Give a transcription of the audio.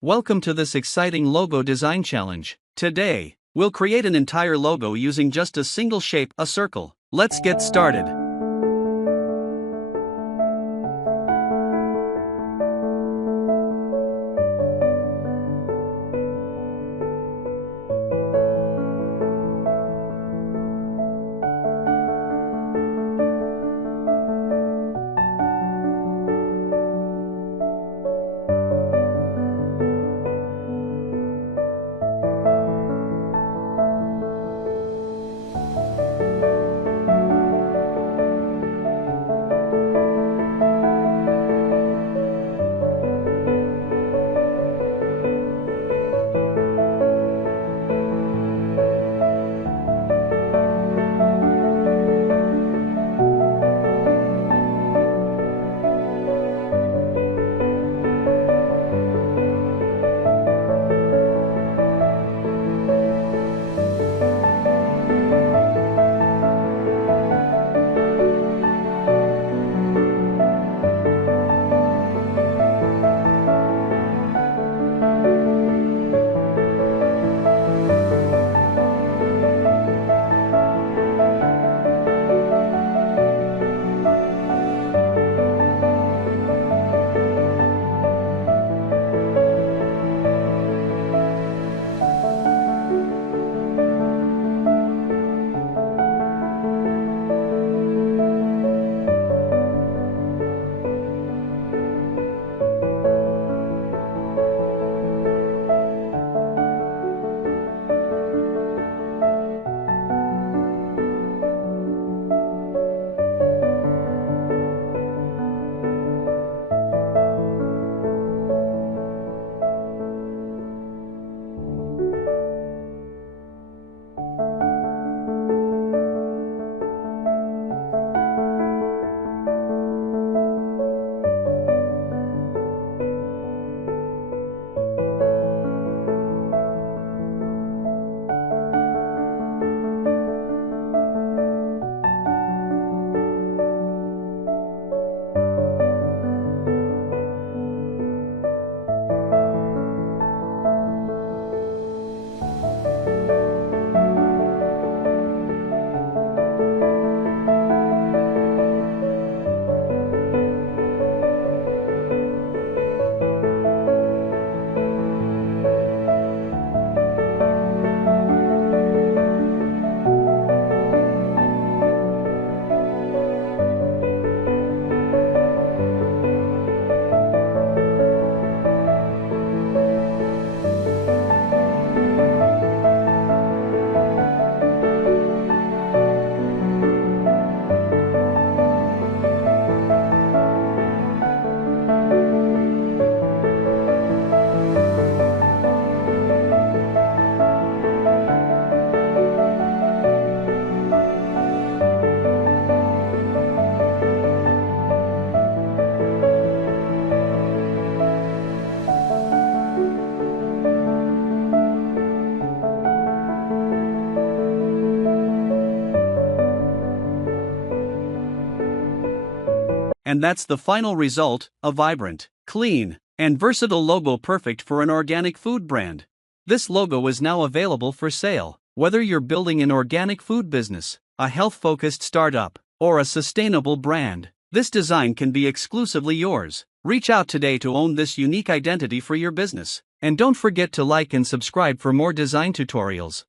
Welcome to this exciting logo design challenge. Today, we'll create an entire logo using just a single shape, a circle. Let's get started. And that's the final result, a vibrant, clean, and versatile logo perfect for an organic food brand. This logo is now available for sale. Whether you're building an organic food business, a health-focused startup, or a sustainable brand, this design can be exclusively yours. Reach out today to own this unique identity for your business. And don't forget to like and subscribe for more design tutorials.